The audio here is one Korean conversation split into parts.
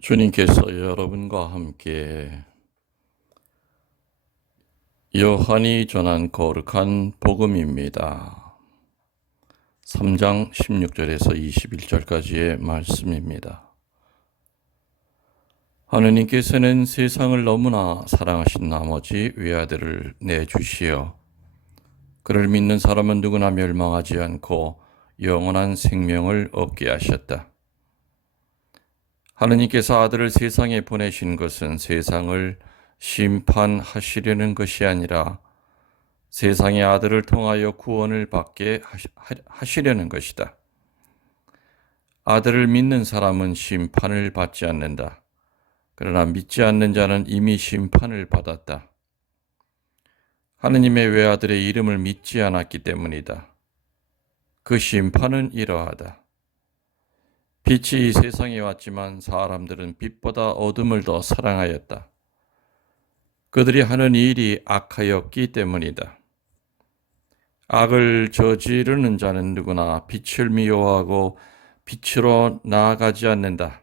주님께서 여러분과 함께 요한이 전한 거룩한 복음입니다. 3장 16절에서 21절까지의 말씀입니다. 하느님께서는 세상을 너무나 사랑하신 나머지 외아들을 내주시어 그를 믿는 사람은 누구나 멸망하지 않고 영원한 생명을 얻게 하셨다. 하느님께서 아들을 세상에 보내신 것은 세상을 심판하시려는 것이 아니라 세상의 아들을 통하여 구원을 받게 하시려는 것이다. 아들을 믿는 사람은 심판을 받지 않는다. 그러나 믿지 않는 자는 이미 심판을 받았다. 하느님의 외아들의 이름을 믿지 않았기 때문이다. 그 심판은 이러하다. 빛이 이 세상에 왔지만 사람들은 빛보다 어둠을 더 사랑하였다. 그들이 하는 일이 악하였기 때문이다. 악을 저지르는 자는 누구나 빛을 미워하고 빛으로 나아가지 않는다.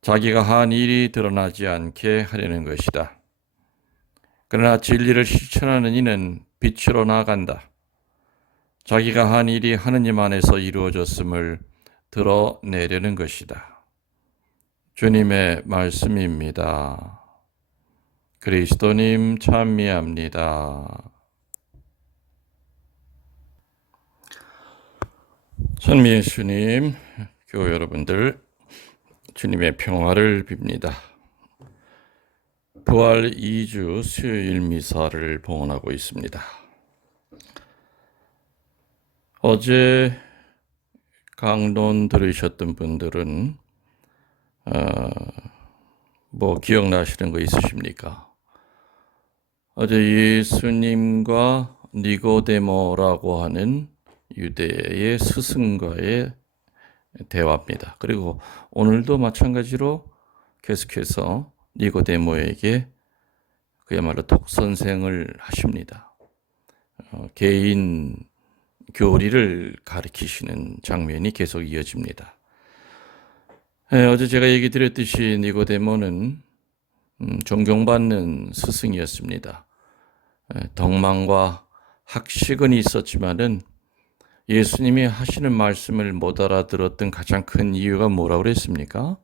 자기가 한 일이 드러나지 않게 하려는 것이다. 그러나 진리를 실천하는 이는 빛으로 나아간다. 자기가 한 일이 하느님 안에서 이루어졌음을 드러내려는 것이다. 주님의 말씀입니다. 그리스도님 찬미합니다. 찬미의 주님, 교회 여러분들, 주님의 평화를 빕니다. 부활 2주 수요일 미사를 봉헌하고 있습니다. 어제 강론 들으셨던 분들은 기억나시는 거 있으십니까? 어제 예수님과 니고데모라고 하는 유대의 스승과의 대화입니다. 그리고 오늘도 마찬가지로 계속해서 니고데모에게 그야말로 독선생을 하십니다. 개인 교리를 가르치시는 장면이 계속 이어집니다. 어제 제가 얘기 드렸듯이 니고데모는 존경받는 스승이었습니다. 덕망과 학식은 있었지만은 예수님이 하시는 말씀을 못 알아들었던 가장 큰 이유가 뭐라고 그랬습니까?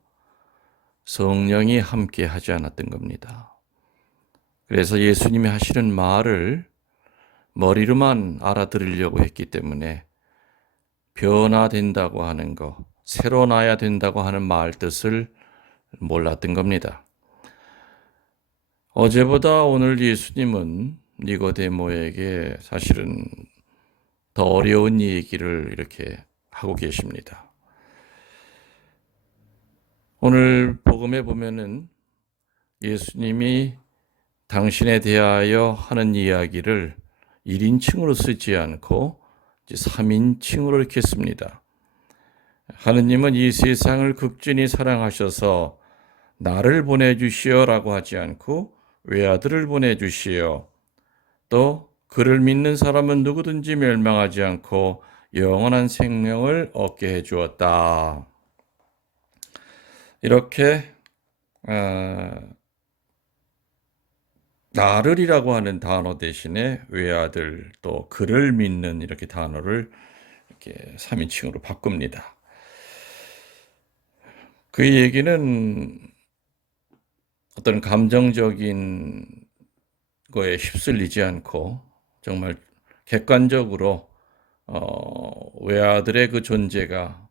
성령이 함께 하지 않았던 겁니다. 그래서 예수님이 하시는 말을 머리로만 알아들으려고 했기 때문에 변화된다고 하는 거, 새로 나야 된다고 하는 말 뜻을 몰랐던 겁니다. 어제보다 오늘 예수님은 니고데모에게 사실은 더 어려운 얘기를 이렇게 하고 계십니다. 오늘 복음에 보면은 예수님이 당신에 대하여 하는 이야기를 1인칭으로 쓰지 않고 3인칭으로 이렇게 씁니다. 하느님은 이 세상을 극진히 사랑하셔서 나를 보내주시오라고 하지 않고 외아들을 보내주시오. 또 그를 믿는 사람은 누구든지 멸망하지 않고 영원한 생명을 얻게 해주었다. 이렇게 나를이라고 하는 단어 대신에 외아들 또 그를 믿는 이렇게 단어를 이렇게 3인칭으로 바꿉니다. 그 얘기는 어떤 감정적인 거에 휩쓸리지 않고 정말 객관적으로 외아들의 그 존재가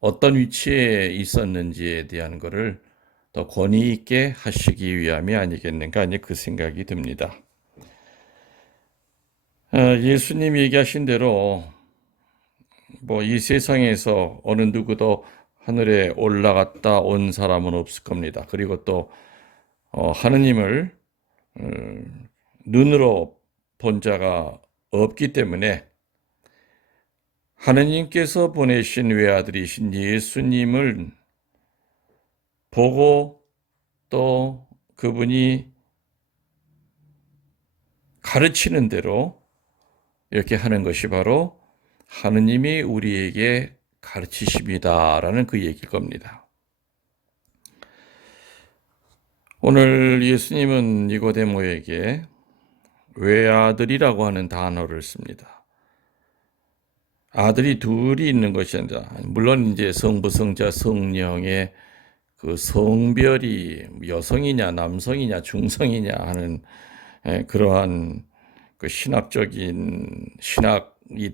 어떤 위치에 있었는지에 대한 것을 더 권위 있게 하시기 위함이 아니겠는가 하는 그 생각이 듭니다. 예수님이 얘기하신 대로 이 세상에서 어느 누구도 하늘에 올라갔다 온 사람은 없을 겁니다. 그리고 또 하느님을 눈으로 본 자가 없기 때문에 하느님께서 보내신 외아들이신 예수님을 보고 또 그분이 가르치는 대로 이렇게 하는 것이 바로 하느님이 우리에게 가르치십니다라는 그 얘기일 겁니다. 오늘 예수님은 니고데모에게 외아들이라고 하는 단어를 씁니다. 아들이 둘이 있는 것이 아니라, 물론 이제 성부, 성자, 성령의 그 성별이 여성이냐, 남성이냐, 중성이냐 하는 그러한 그 신학이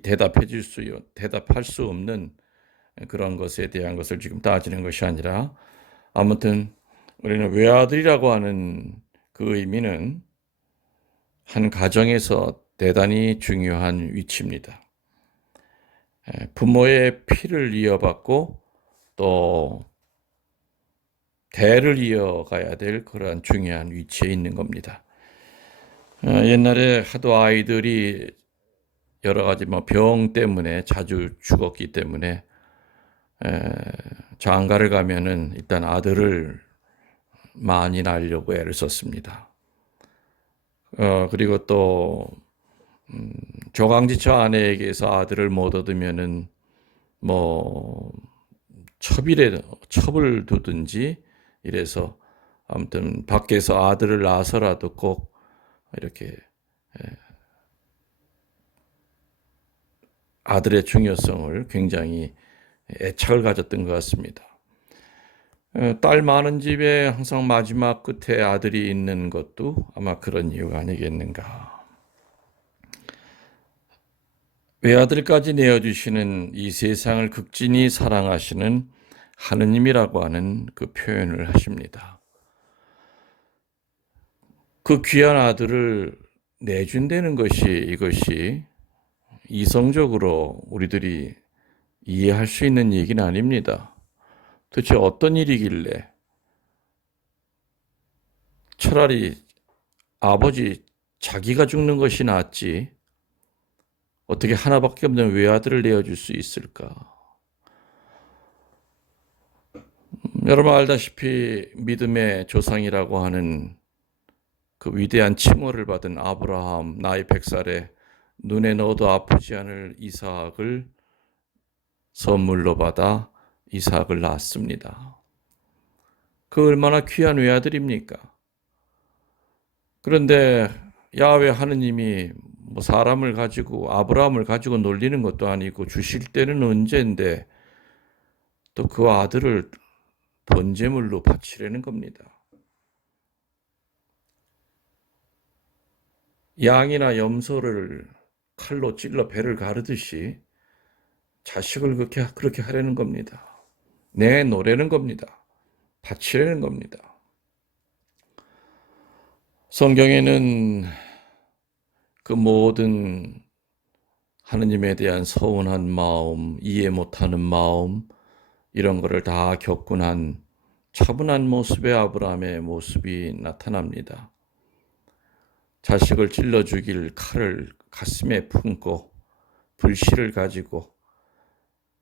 대답할 수 없는 그런 것에 대한 것을 지금 따지는 것이 아니라, 아무튼 우리는 외아들이라고 하는 그 의미는 한 가정에서 대단히 중요한 위치입니다. 부모의 피를 이어받고 또 대를 이어가야 될 그러한 중요한 위치에 있는 겁니다. 옛날에 하도 아이들이 여러 가지 병 때문에 자주 죽었기 때문에 장가를 가면은 일단 아들을 많이 낳으려고 애를 썼습니다. 그리고 또 조강지처 아내에게서 아들을 못 얻으면은 뭐 첩을 두든지 이래서 아무튼 밖에서 아들을 낳아서라도 꼭 이렇게 아들의 중요성을 굉장히 애착을 가졌던 것 같습니다. 딸 많은 집에 항상 마지막 끝에 아들이 있는 것도 아마 그런 이유가 아니겠는가. 외아들까지 내어주시는 이 세상을 극진히 사랑하시는 하느님이라고 하는 그 표현을 하십니다. 그 귀한 아들을 내준다는 이것이 이성적으로 우리들이 이해할 수 있는 얘기는 아닙니다. 도대체 어떤 일이길래 차라리 아버지 자기가 죽는 것이 낫지 어떻게 하나밖에 없는 외아들을 내어줄 수 있을까? 여러분 알다시피 믿음의 조상이라고 하는 그 위대한 칭호를 받은 아브라함, 나이 100살에 눈에 넣어도 아프지 않을 이삭을 선물로 받아 이삭을 낳았습니다. 그 얼마나 귀한 외아들입니까? 그런데 야훼 하느님이 사람을 가지고 아브라함을 가지고 놀리는 것도 아니고 주실 때는 언제인데 또 그 아들을 번제물로 바치려는 겁니다. 양이나 염소를 칼로 찔러 배를 가르듯이 자식을 그렇게 하려는 겁니다. 내놓으려는 겁니다. 바치려는 겁니다. 성경에는 그 모든 하느님에 대한 서운한 마음, 이해 못하는 마음, 이런 거를 다 겪고 난 차분한 모습의 아브라함의 모습이 나타납니다. 자식을 찔러 죽일 칼을 가슴에 품고 불씨를 가지고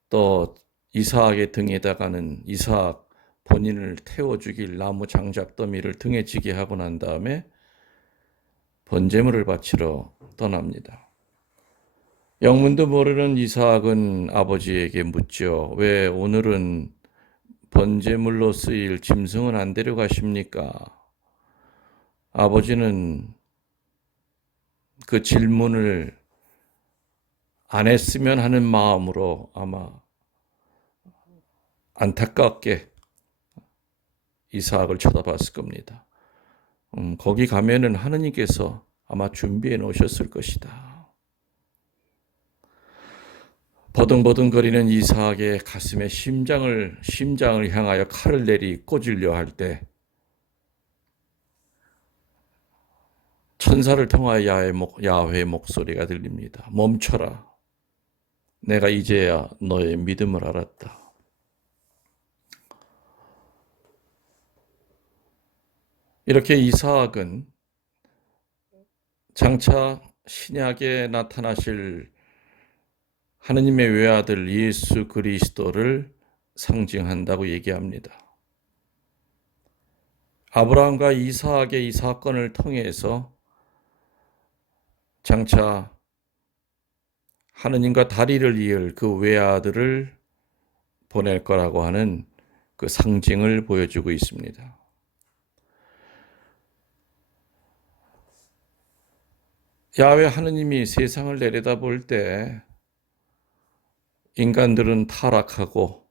또 이삭의 등에다가는 이삭 본인을 태워 죽일 나무 장작더미를 등에 지게 하고 난 다음에 번제물을 바치러 떠납니다. 영문도 모르는 이삭은 아버지에게 묻죠. 왜 오늘은 번제물로 쓰일 짐승은 안 데려가십니까? 아버지는 그 질문을 안 했으면 하는 마음으로 아마 안타깝게 이삭을 쳐다봤을 겁니다. 거기 가면은 하느님께서 아마 준비해 놓으셨을 것이다. 버둥버둥거리는 이삭의 가슴에 심장을 향하여 칼을 꽂으려 할 때 천사를 통하여 야훼의 목소리가 들립니다. 멈춰라. 내가 이제야 너의 믿음을 알았다. 이렇게 이삭은 장차 신약에 나타나실 하느님의 외아들 예수 그리스도를 상징한다고 얘기합니다. 아브라함과 이삭의 이 사건을 통해서 장차 하느님과 다리를 이을 그 외아들을 보낼 거라고 하는 그 상징을 보여주고 있습니다. 야훼 하느님이 세상을 내려다볼 때 인간들은 타락하고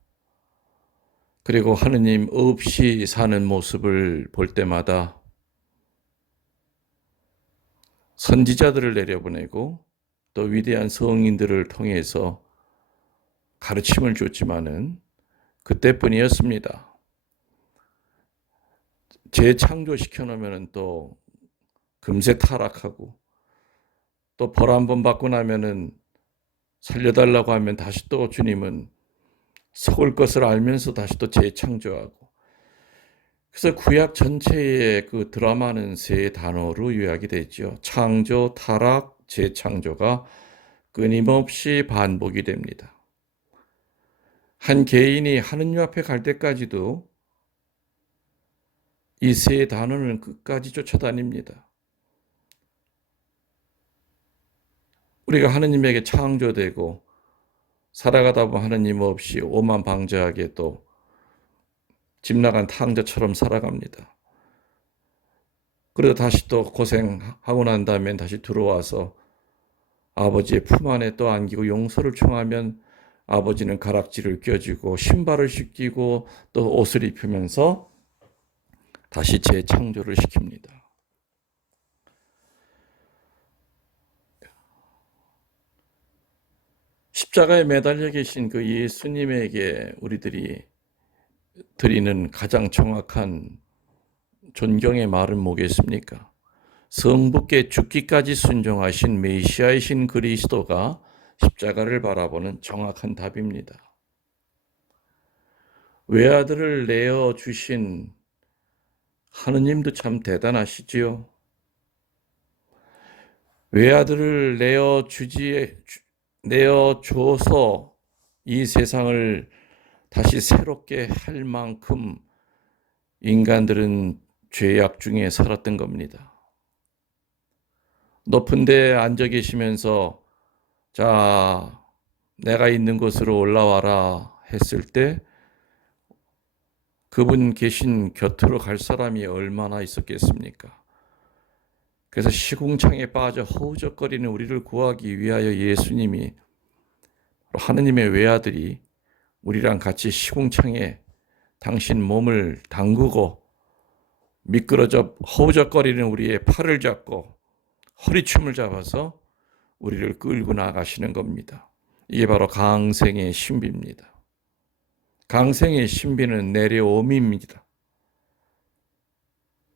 그리고 하느님 없이 사는 모습을 볼 때마다 선지자들을 내려보내고 또 위대한 성인들을 통해서 가르침을 줬지만은 그때뿐이었습니다. 재창조시켜 놓으면 또 금세 타락하고 또 벌 한 번 받고 나면은 살려달라고 하면 다시 또 주님은 속을 것을 알면서 다시 또 재창조하고, 그래서 구약 전체의 그 드라마는 세 단어로 요약이 되죠. 창조, 타락, 재창조가 끊임없이 반복이 됩니다. 한 개인이 하느님 앞에 갈 때까지도 이 세 단어는 끝까지 쫓아다닙니다. 우리가 하느님에게 창조되고 살아가다 보면 하느님 없이 오만방자하게 또 집 나간 탕자처럼 살아갑니다. 그러다 다시 또 고생하고 난 다음에 다시 들어와서 아버지의 품 안에 또 안기고 용서를 청하면 아버지는 가락지를 껴주고 신발을 씻기고 또 옷을 입히면서 다시 재창조를 시킵니다. 십자가에 매달려 계신 그 예수님에게 우리들이 드리는 가장 정확한 존경의 말은 뭐겠습니까? 성부께 죽기까지 순종하신 메시아이신 그리스도가 십자가를 바라보는 정확한 답입니다. 외아들을 내어주신 하느님도 참 대단하시지요. 외아들을 내어줘서 이 세상을 다시 새롭게 할 만큼 인간들은 죄악 중에 살았던 겁니다. 높은 데 앉아 계시면서 자, 내가 있는 곳으로 올라와라 했을 때 그분 계신 곁으로 갈 사람이 얼마나 있었겠습니까? 그래서 시궁창에 빠져 허우적거리는 우리를 구하기 위하여 예수님이, 하느님의 외아들이 우리랑 같이 시궁창에 당신 몸을 담그고 미끄러져 허우적거리는 우리의 팔을 잡고 허리춤을 잡아서 우리를 끌고 나가시는 겁니다. 이게 바로 강생의 신비입니다. 강생의 신비는 내려옴입니다.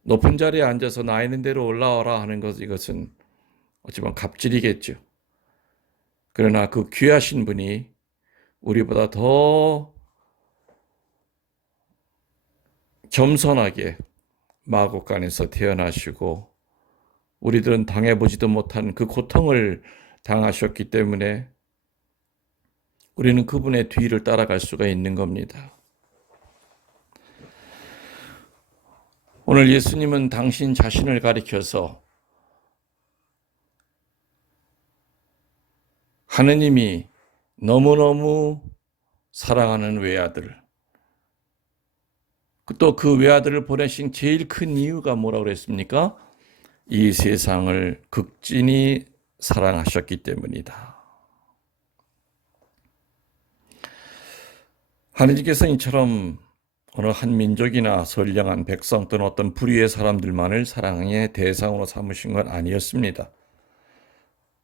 높은 자리에 앉아서 나 있는 대로 올라와라 하는 것, 이것은 어찌보면 갑질이겠죠. 그러나 그 귀하신 분이 우리보다 더 겸손하게 마곡간에서 태어나시고 우리들은 당해보지도 못한 그 고통을 당하셨기 때문에 우리는 그분의 뒤를 따라갈 수가 있는 겁니다. 오늘 예수님은 당신 자신을 가리켜서 하느님이 너무너무 사랑하는 외아들, 또 그 외아들을 보내신 제일 큰 이유가 뭐라고 그랬습니까? 이 세상을 극진히 사랑하셨기 때문이다. 하느님께서 이처럼 어느 한 민족이나 선량한 백성 또는 어떤 불의의 사람들만을 사랑의 대상으로 삼으신 건 아니었습니다.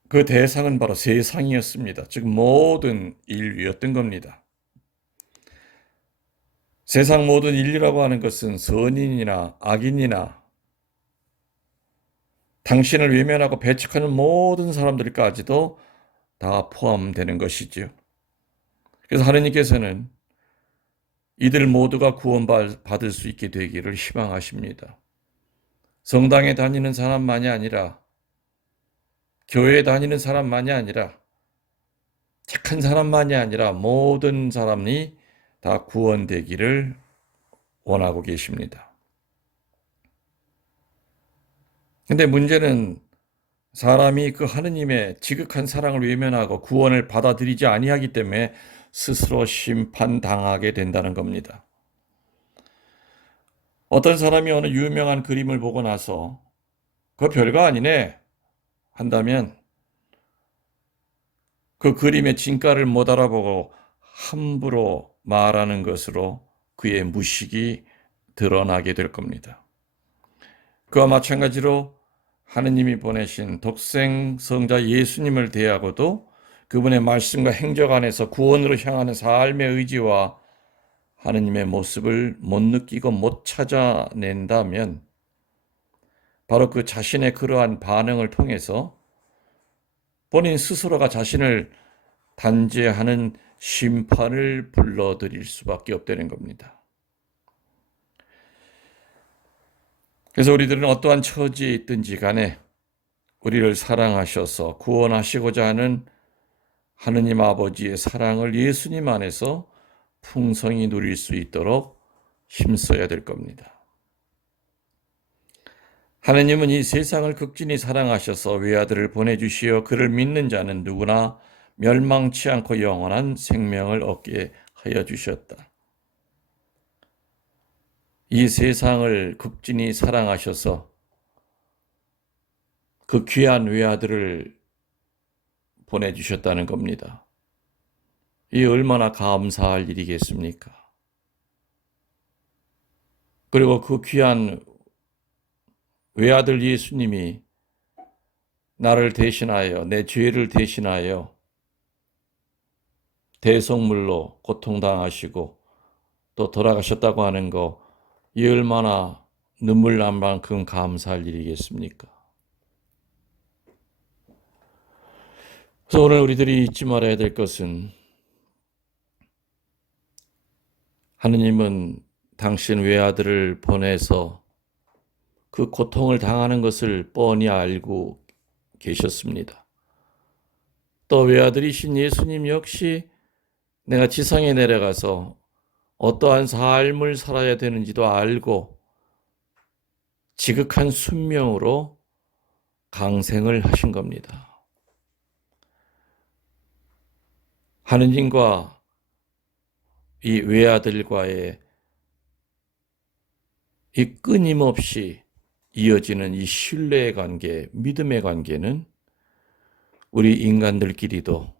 그 대상은 바로 세상이었습니다. 즉 모든 인류였던 겁니다. 세상 모든 인류라고 하는 것은 선인이나 악인이나 당신을 외면하고 배척하는 모든 사람들까지도 다 포함되는 것이지요. 그래서 하느님께서는 이들 모두가 구원받을 수 있게 되기를 희망하십니다. 성당에 다니는 사람만이 아니라, 교회에 다니는 사람만이 아니라, 착한 사람만이 아니라 모든 사람이 다 구원되기를 원하고 계십니다. 근데 문제는 사람이 그 하느님의 지극한 사랑을 외면하고 구원을 받아들이지 아니하기 때문에 스스로 심판당하게 된다는 겁니다. 어떤 사람이 어느 유명한 그림을 보고 나서 그거 별거 아니네 한다면 그 그림의 진가를 못 알아보고 함부로 말하는 것으로 그의 무식이 드러나게 될 겁니다. 그와 마찬가지로 하느님이 보내신 독생 성자 예수님을 대하고도 그분의 말씀과 행적 안에서 구원으로 향하는 삶의 의지와 하느님의 모습을 못 느끼고 못 찾아낸다면 바로 그 자신의 그러한 반응을 통해서 본인 스스로가 자신을 단죄하는 심판을 불러들일 수밖에 없다는 겁니다. 그래서 우리들은 어떠한 처지에 있든지 간에 우리를 사랑하셔서 구원하시고자 하는 하느님 아버지의 사랑을 예수님 안에서 풍성히 누릴 수 있도록 힘써야 될 겁니다. 하느님은 이 세상을 극진히 사랑하셔서 외아들을 보내주시어 그를 믿는 자는 누구나 멸망치 않고 영원한 생명을 얻게 하여 주셨다. 이 세상을 극진히 사랑하셔서 그 귀한 외아들을 보내주셨다는 겁니다. 이 얼마나 감사할 일이겠습니까? 그리고 그 귀한 외아들 예수님이 나를 대신하여 내 죄를 대신하여 대속물로 고통당하시고 또 돌아가셨다고 하는 거 이 얼마나 눈물 날 만큼 감사할 일이겠습니까? 그래서 오늘 우리들이 잊지 말아야 될 것은 하느님은 당신 외아들을 보내서 그 고통을 당하는 것을 뻔히 알고 계셨습니다. 또 외아들이신 예수님 역시 내가 지상에 내려가서 어떠한 삶을 살아야 되는지도 알고 지극한 순명으로 강생을 하신 겁니다. 하느님과 이 외아들과의 이 끊임없이 이어지는 이 신뢰의 관계, 믿음의 관계는 우리 인간들끼리도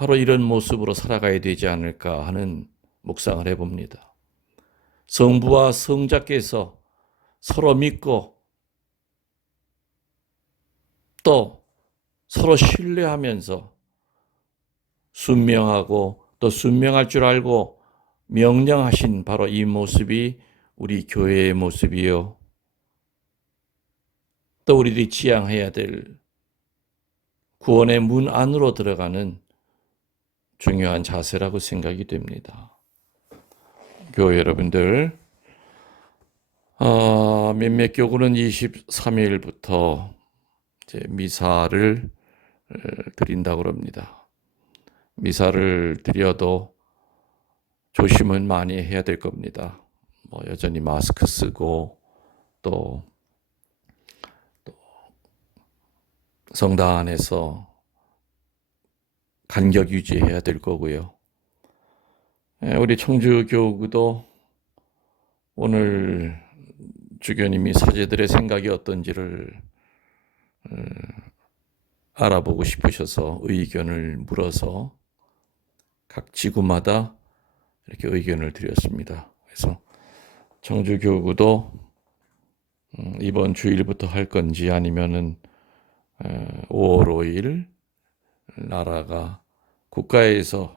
바로 이런 모습으로 살아가야 되지 않을까 하는 묵상을 해봅니다. 성부와 성자께서 서로 믿고 또 서로 신뢰하면서 순명하고 또 순명할 줄 알고 명령하신 바로 이 모습이 우리 교회의 모습이요. 또 우리들이 지향해야 될 구원의 문 안으로 들어가는 중요한 자세라고 생각이 됩니다. 교회 여러분들, 몇몇 교구는 23일부터 이제 미사를 드린다고 합니다. 미사를 드려도 조심은 많이 해야 될 겁니다. 여전히 마스크 쓰고 또 성당 안에서 간격 유지해야 될 거고요. 우리 청주교구도 오늘 주교님이 사제들의 생각이 어떤지를 알아보고 싶으셔서 의견을 물어서 각 지구마다 이렇게 의견을 드렸습니다. 그래서 청주교구도 이번 주일부터 할 건지 아니면은 5월 5일 나라가 국가에서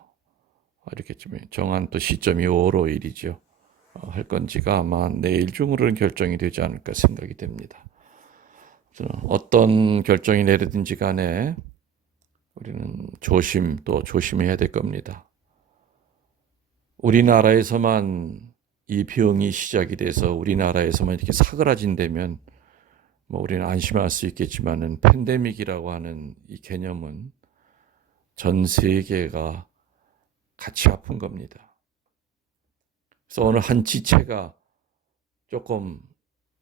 이렇게 좀 정한 또 시점이 5월 5일이죠. 할 건지가 아마 내일 중으로는 결정이 되지 않을까 생각이 됩니다. 어떤 결정이 내리든지 간에 우리는 또 조심해야 될 겁니다. 우리나라에서만 이 병이 시작이 돼서 우리나라에서만 이렇게 사그라진다면 우리는 안심할 수 있겠지만은 팬데믹이라고 하는 이 개념은 전 세계가 같이 아픈 겁니다. 그래서 어느 한 지체가 조금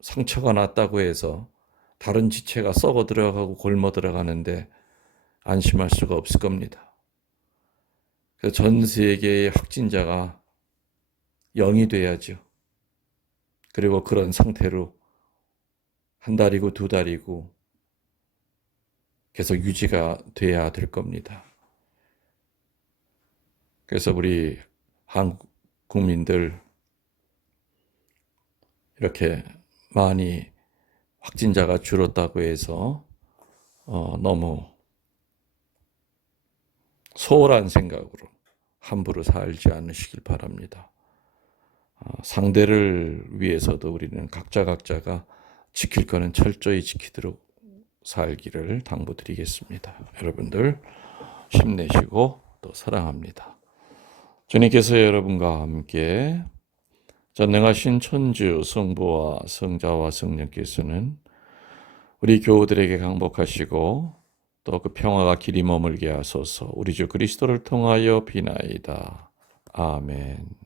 상처가 났다고 해서 다른 지체가 썩어 들어가고 곪어 들어가는데 안심할 수가 없을 겁니다. 그래서 전 세계의 확진자가 0이 돼야죠. 그리고 그런 상태로 한 달이고 두 달이고 계속 유지가 돼야 될 겁니다. 그래서 우리 한국 국민들 이렇게 많이 확진자가 줄었다고 해서 너무 소홀한 생각으로 함부로 살지 않으시길 바랍니다. 상대를 위해서도 우리는 각자가 지킬 거는 철저히 지키도록 살기를 당부드리겠습니다. 여러분들 힘내시고 또 사랑합니다. 주님께서 여러분과 함께 전능하신 천주 성부와 성자와 성령께서는 우리 교우들에게 강복하시고 또 그 평화가 길이 머물게 하소서. 우리 주 그리스도를 통하여 비나이다. 아멘.